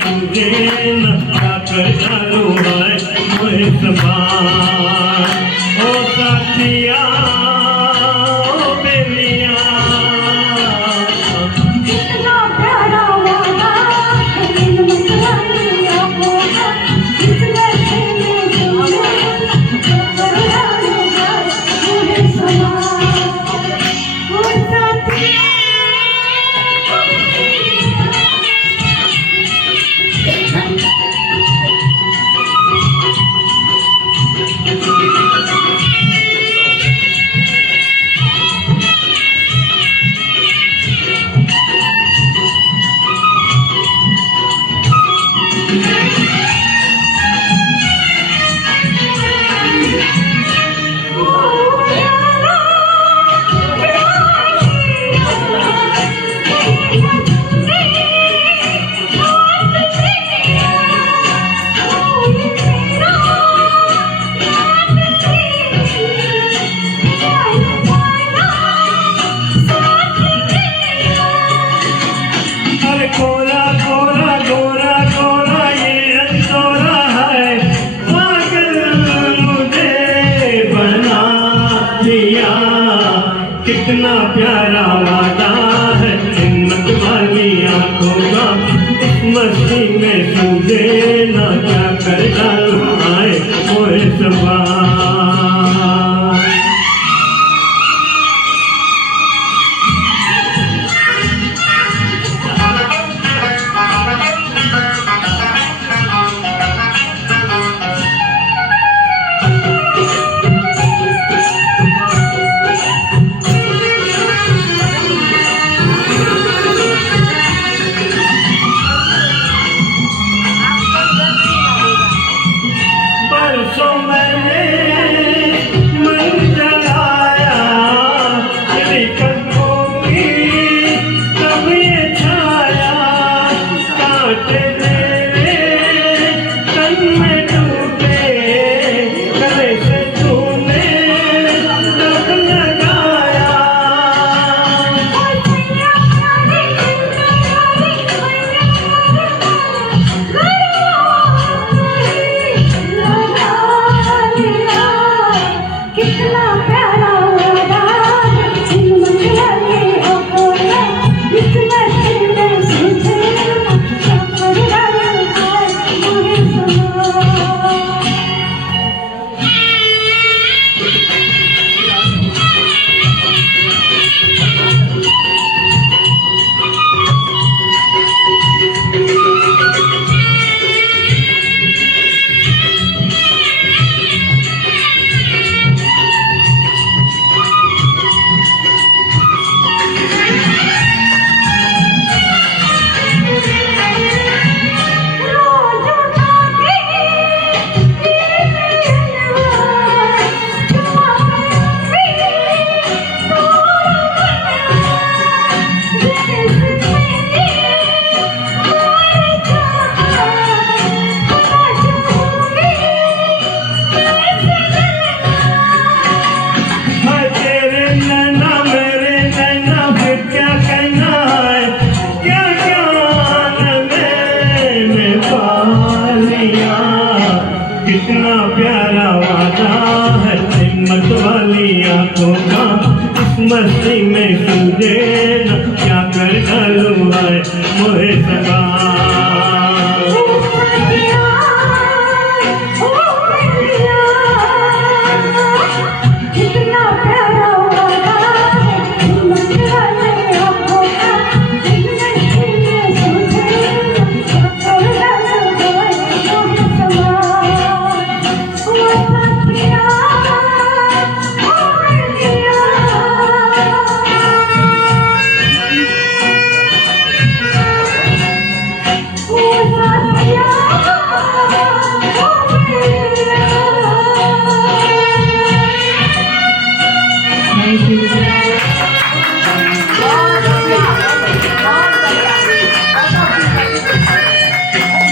सूझे न क्या कर डालूं है मोहे सवार। ओ साथिया ओ बेलिया कितना प्यारा वादा दिल में लिया होगा जिसमें तेरे सूझे कर डालूंगा मोहे सवार। ओ साथिया गोरा गोरा गोरा गोरा ये अंधोरा है पागल मुझे बना दिया। कितना प्यारा वादा है हिम्मत वाली आंखों का इस मस्ती में सूझे ना क्या कर डालूं आए मोहे सवार। बरसों मैंने मन जलाया तेरी कदमों की तब ये छाया। कांटे मेरे तन में टूटे गले से तूने तब लगाया। कितना प्यारा वादा हिम्मत वाली आंखों का जिसमें तेरे सूझे क्या कर डालूंगा मोहे सवार। कितना प्यारा वादा है हिम्मत वाली आंखों का इस मस्ती में सूझे न क्या कर डालूं है मोहे सवार। कितना प्यारा वादा हिम्मत वाली आंखों का जिसमें तेरे सूझे क्या कर डालूंगा मोहे सवार। ओ साथिया Thank you.